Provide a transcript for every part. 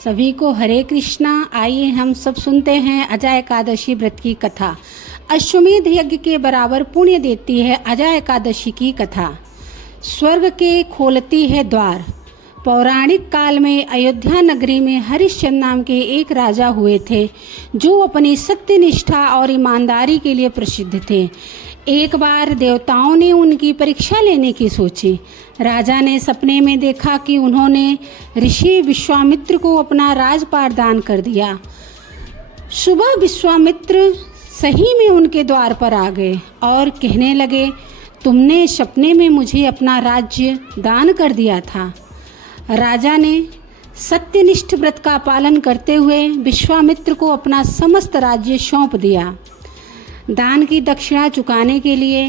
सभी को हरे कृष्णा। आइए हम सब सुनते हैं अजय एकादशी व्रत की कथा। अश्वमेध यज्ञ के बराबर पुण्य देती है अजय एकादशी की कथा। स्वर्ग के खोलती है द्वार। पौराणिक काल में अयोध्या नगरी में हरिश्चंद्र नाम के एक राजा हुए थे जो अपनी सत्यनिष्ठा और ईमानदारी के लिए प्रसिद्ध थे। एक बार देवताओं ने उनकी परीक्षा लेने की सोची। राजा ने सपने में देखा कि उन्होंने ऋषि विश्वामित्र को अपना राजपाट दान कर दिया। सुबह विश्वामित्र सही में उनके द्वार पर आ गए और कहने लगे, तुमने सपने में मुझे अपना राज्य दान कर दिया था। राजा ने सत्यनिष्ठ व्रत का पालन करते हुए विश्वामित्र को अपना समस्त राज्य सौंप दिया। दान की दक्षिणा चुकाने के लिए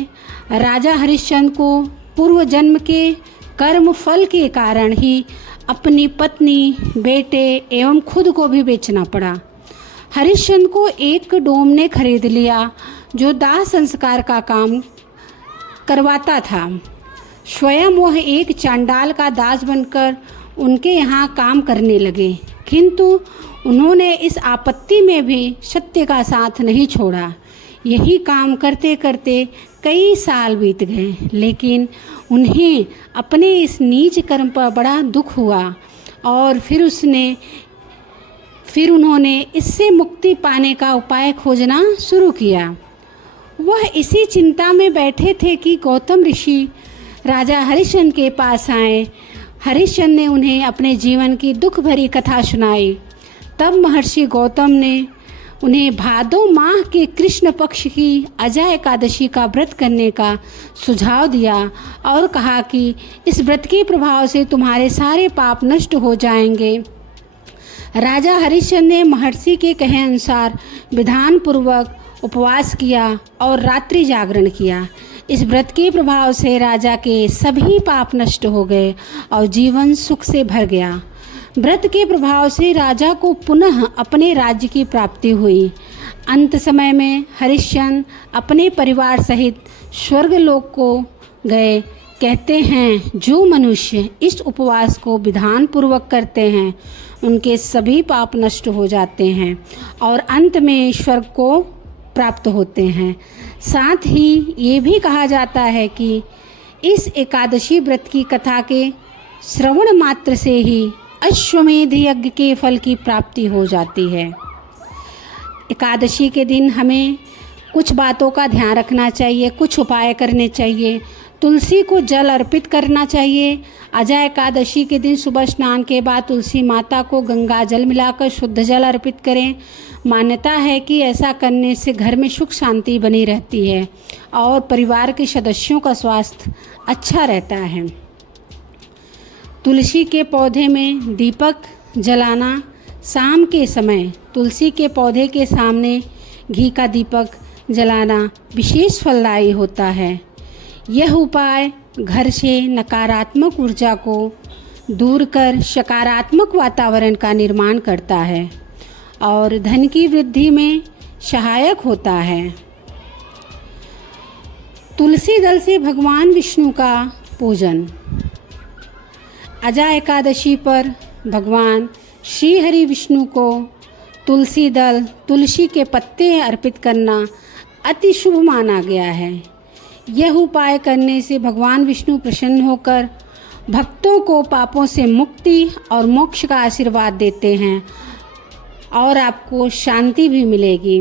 राजा हरिश्चंद्र को पूर्व जन्म के कर्म फल के कारण ही अपनी पत्नी, बेटे एवं खुद को भी बेचना पड़ा। हरिश्चंद्र को एक डोम ने खरीद लिया जो दाह संस्कार का काम करवाता था। स्वयं वह एक चांडाल का दास बनकर उनके यहाँ काम करने लगे, किंतु उन्होंने इस आपत्ति में भी सत्य का साथ नहीं छोड़ा। यही काम करते करते कई साल बीत गए, लेकिन उन्हें अपने इस नीच कर्म पर बड़ा दुख हुआ और फिर उन्होंने इससे मुक्ति पाने का उपाय खोजना शुरू किया। वह इसी चिंता में बैठे थे कि गौतम ऋषि राजा हरिश्चंद्र के पास आए। हरिश्चंद्र ने उन्हें अपने जीवन की दुख भरी कथा सुनाई। तब महर्षि गौतम ने उन्हें भादो माह के कृष्ण पक्ष की अजय एकादशी का व्रत करने का सुझाव दिया और कहा कि इस व्रत के प्रभाव से तुम्हारे सारे पाप नष्ट हो जाएंगे। राजा हरिश्चंद्र ने महर्षि के कहे अनुसार विधान पूर्वक उपवास किया और रात्रि जागरण किया। इस व्रत के प्रभाव से राजा के सभी पाप नष्ट हो गए और जीवन सुख से भर गया। व्रत के प्रभाव से राजा को पुनः अपने राज्य की प्राप्ति हुई। अंत समय में हरिश्चंद्र अपने परिवार सहित स्वर्गलोक को गए। कहते हैं जो मनुष्य इस उपवास को विधान पूर्वक करते हैं उनके सभी पाप नष्ट हो जाते हैं और अंत में स्वर्ग को प्राप्त होते हैं। साथ ही ये भी कहा जाता है कि इस एकादशी व्रत की कथा के श्रवण मात्र से ही अश्वमेध यज्ञ के फल की प्राप्ति हो जाती है। एकादशी के दिन हमें कुछ बातों का ध्यान रखना चाहिए, कुछ उपाय करने चाहिए। तुलसी को जल अर्पित करना चाहिए। अजय एकादशी के दिन सुबह स्नान के बाद तुलसी माता को गंगा जल मिलाकर शुद्ध जल अर्पित करें। मान्यता है कि ऐसा करने से घर में सुख शांति बनी रहती है और परिवार के सदस्यों का स्वास्थ्य अच्छा रहता है। तुलसी के पौधे में दीपक जलाना। शाम के समय तुलसी के पौधे के सामने घी का दीपक जलाना विशेष फलदायी होता है। यह उपाय घर से नकारात्मक ऊर्जा को दूर कर सकारात्मक वातावरण का निर्माण करता है और धन की वृद्धि में सहायक होता है। तुलसी दल से भगवान विष्णु का पूजन। अजय एकादशी पर भगवान श्री हरि विष्णु को तुलसी दल, तुलसी के पत्ते अर्पित करना अति शुभ माना गया है। यह उपाय करने से भगवान विष्णु प्रसन्न होकर भक्तों को पापों से मुक्ति और मोक्ष का आशीर्वाद देते हैं और आपको शांति भी मिलेगी।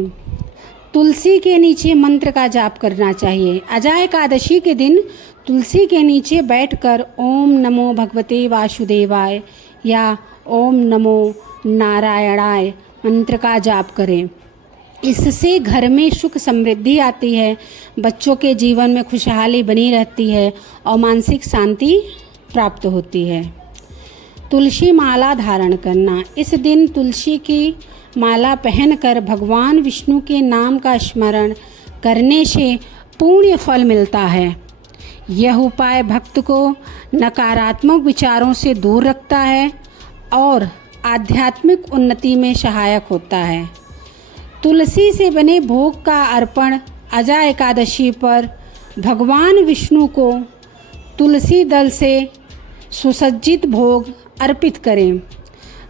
तुलसी के नीचे मंत्र का जाप करना चाहिए। अजय एकादशी के दिन तुलसी के नीचे बैठकर ओम नमो भगवते वासुदेवाय या ओम नमो नारायणाय मंत्र का जाप करें। इससे घर में सुख समृद्धि आती है, बच्चों के जीवन में खुशहाली बनी रहती है और मानसिक शांति प्राप्त होती है। तुलसी माला धारण करना। इस दिन तुलसी की माला पहनकर भगवान विष्णु के नाम का स्मरण करने से पुण्य फल मिलता है। यह उपाय भक्त को नकारात्मक विचारों से दूर रखता है और आध्यात्मिक उन्नति में सहायक होता है। तुलसी से बने भोग का अर्पण अजय एकादशी पर भगवान विष्णु को तुलसी दल से सुसज्जित भोग अर्पित करें।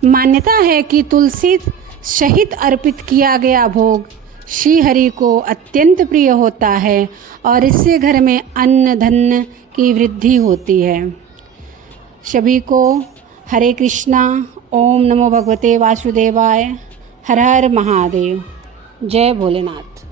मान्यता है कि तुलसी सहित अर्पित किया गया भोग श्री हरि को अत्यंत प्रिय होता है और इससे घर में अन्न धन की वृद्धि होती है। सभी को हरे कृष्णा। ओम नमो भगवते वासुदेवाय। हर हर महादेव। जय भोलेनाथ।